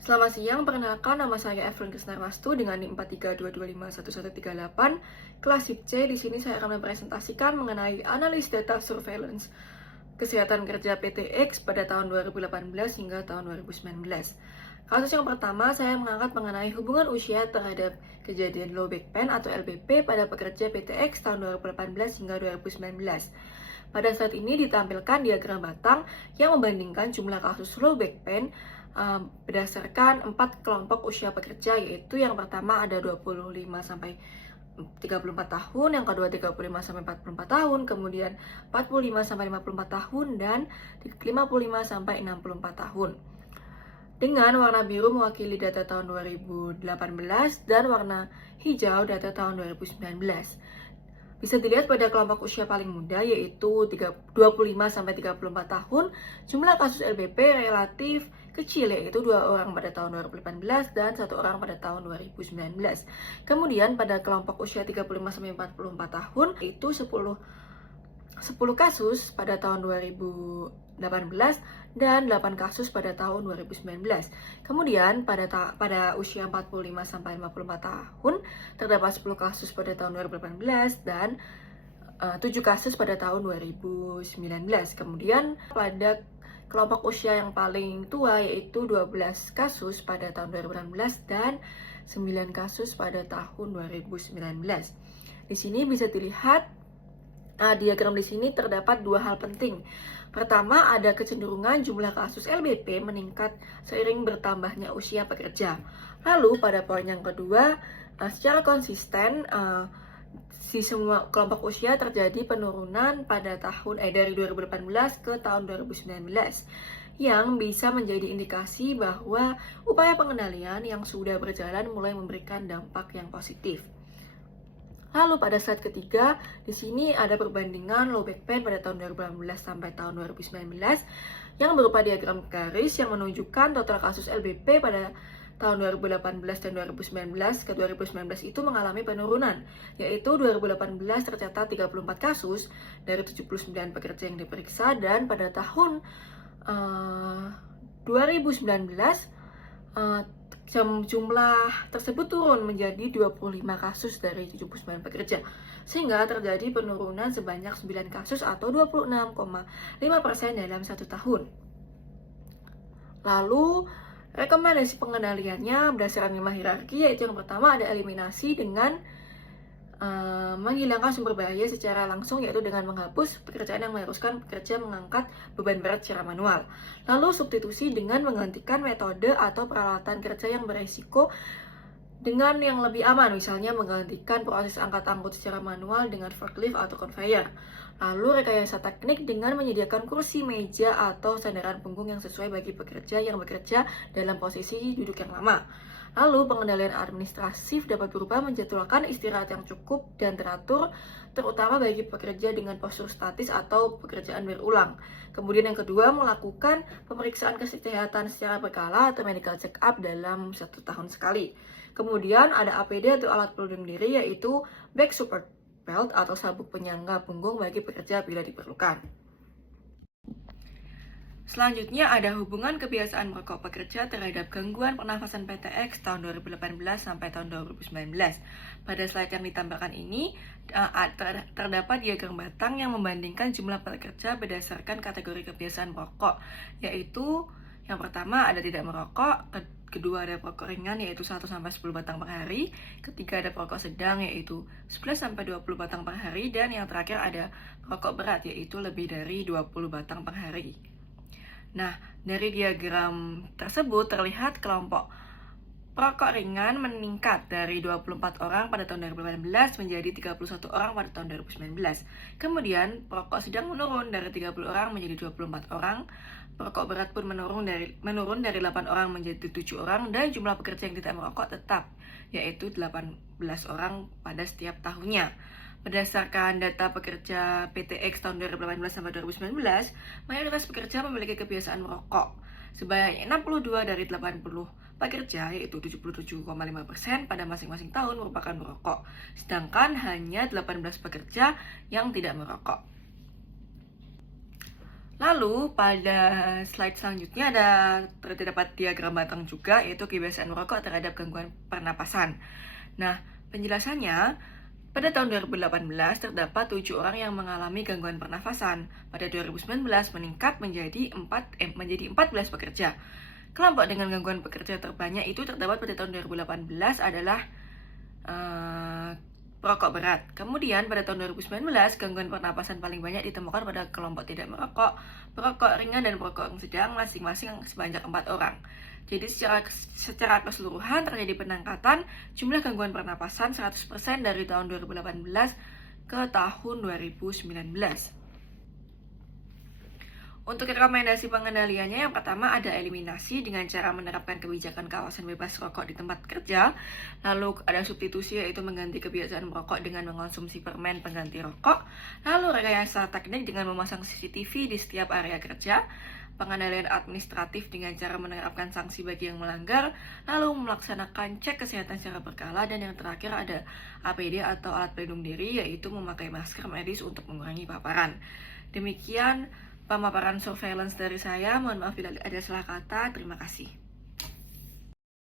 Selamat siang, perkenalkan nama saya Evelyn Krisnarwastu dengan NIM 4322511138, kelas SIP C. Di sini saya akan mempresentasikan mengenai analis data surveillance kesehatan kerja PTX pada tahun 2018 hingga tahun 2019. Kasus yang pertama, saya mengangkat mengenai hubungan usia terhadap kejadian low back pain atau LBP pada pekerja PTX tahun 2018 hingga 2019. Pada saat ini ditampilkan diagram batang yang membandingkan jumlah kasus low back pain berdasarkan 4 kelompok usia pekerja, yaitu yang pertama ada 25 sampai 34 tahun, yang kedua 35 sampai 44 tahun, kemudian 45 sampai 54 tahun, dan 55 sampai 64 tahun. Dengan warna biru mewakili data tahun 2018 dan warna hijau data tahun 2019. Bisa dilihat pada kelompok usia paling muda, yaitu 25 sampai 34 tahun, jumlah kasus LBP relatif kecil, yaitu 2 orang pada tahun 2018 dan 1 orang pada tahun 2019. Kemudian pada kelompok usia 35 sampai 44 tahun, itu 10 kasus pada tahun 2018 dan 8 kasus pada tahun 2019. Kemudian pada usia 45 sampai 54 tahun terdapat 10 kasus pada tahun 2018 dan 7 kasus pada tahun 2019. Kemudian pada kelompok usia yang paling tua, yaitu 12 kasus pada tahun 2018 dan 9 kasus pada tahun 2019. Di sini bisa dilihat diagram di sini terdapat 2 hal penting. Pertama, ada kecenderungan jumlah kasus LBP meningkat seiring bertambahnya usia pekerja. Lalu pada poin yang kedua, secara konsisten di semua kelompok usia terjadi penurunan pada tahun dari 2018 ke tahun 2019 yang bisa menjadi indikasi bahwa upaya pengendalian yang sudah berjalan mulai memberikan dampak yang positif. Lalu pada slide ketiga, di sini ada perbandingan low back pain pada tahun 2018 sampai tahun 2019 yang berupa diagram garis yang menunjukkan total kasus LBP pada tahun 2018 dan 2019. Ke 2019 itu mengalami penurunan, yaitu 2018 tercatat 34 kasus dari 79 pekerja yang diperiksa, dan pada tahun 2019 jumlah tersebut turun menjadi 25 kasus dari 79 pekerja, sehingga terjadi penurunan sebanyak 9 kasus atau 26,5% dalam 1 tahun. Lalu, rekomendasi pengendaliannya berdasarkan 5 hierarki, yaitu yang pertama ada eliminasi dengan menghilangkan sumber bahaya secara langsung, yaitu dengan menghapus pekerjaan yang mengharuskan pekerja mengangkat beban berat secara manual. Lalu substitusi dengan menggantikan metode atau peralatan kerja yang beresiko dengan yang lebih aman, misalnya menggantikan proses angkat-angkut secara manual dengan forklift atau conveyor. Lalu rekayasa teknik dengan menyediakan kursi, meja, atau sandaran punggung yang sesuai bagi pekerja yang bekerja dalam posisi duduk yang lama. Lalu pengendalian administratif dapat berupa menjadwalkan istirahat yang cukup dan teratur, terutama bagi pekerja dengan postur statis atau pekerjaan berulang. Kemudian yang kedua, melakukan pemeriksaan kesehatan secara berkala atau medical check up dalam 1 tahun sekali. Kemudian ada APD atau alat pelindung diri, yaitu back support belt atau sabuk penyangga punggung bagi pekerja bila diperlukan. Selanjutnya ada hubungan kebiasaan merokok pekerja terhadap gangguan pernafasan PTX tahun 2018 sampai tahun 2019. Pada slide yang ditampilkan ini terdapat diagram batang yang membandingkan jumlah pekerja berdasarkan kategori kebiasaan merokok, yaitu yang pertama ada tidak merokok, kedua ada perokok ringan yaitu 1-10 batang per hari, ketiga ada perokok sedang yaitu 11-20 batang per hari, dan yang terakhir ada perokok berat yaitu lebih dari 20 batang per hari. Nah, dari diagram tersebut terlihat kelompok perokok ringan meningkat dari 24 orang pada tahun 2018 menjadi 31 orang pada tahun 2019. Kemudian, perokok sedang menurun dari 30 orang menjadi 24 orang. Perokok berat pun menurun dari 8 orang menjadi 7 orang, dan jumlah pekerja yang tidak merokok tetap, yaitu 18 orang pada setiap tahunnya. Berdasarkan data pekerja PTX tahun 2018 sampai 2019, mayoritas pekerja memiliki kebiasaan merokok. Sebanyak 62 dari 80 pekerja, yaitu 77,5% pada masing-masing tahun merupakan merokok, sedangkan hanya 18 pekerja yang tidak merokok. Lalu pada slide selanjutnya terdapat diagram batang juga, yaitu kebiasaan merokok terhadap gangguan pernapasan. Nah, penjelasannya, pada tahun 2018 terdapat 7 orang yang mengalami gangguan pernafasan. Pada 2019 meningkat menjadi 14 pekerja. Kelompok dengan gangguan pekerja terbanyak itu terdapat pada tahun 2018 adalah perokok berat. Kemudian pada tahun 2019, gangguan pernapasan paling banyak ditemukan pada kelompok tidak merokok, perokok ringan, dan perokok yang sedang, masing-masing sebanyak 4 orang. Jadi secara keseluruhan terjadi peningkatan jumlah gangguan pernapasan 100% dari tahun 2018 ke tahun 2019. Untuk rekomendasi pengendaliannya, yang pertama ada eliminasi dengan cara menerapkan kebijakan kawasan bebas rokok di tempat kerja. Lalu ada substitusi, yaitu mengganti kebiasaan merokok dengan mengonsumsi permen pengganti rokok. Lalu rekayasa teknik dengan memasang CCTV di setiap area kerja. Pengendalian administratif dengan cara menerapkan sanksi bagi yang melanggar. Lalu melaksanakan cek kesehatan secara berkala. Dan yang terakhir ada APD atau alat pelindung diri, yaitu memakai masker medis untuk mengurangi paparan. Demikian pemaparan surveillance dari saya. Mohon maaf bila ada salah kata. Terima kasih.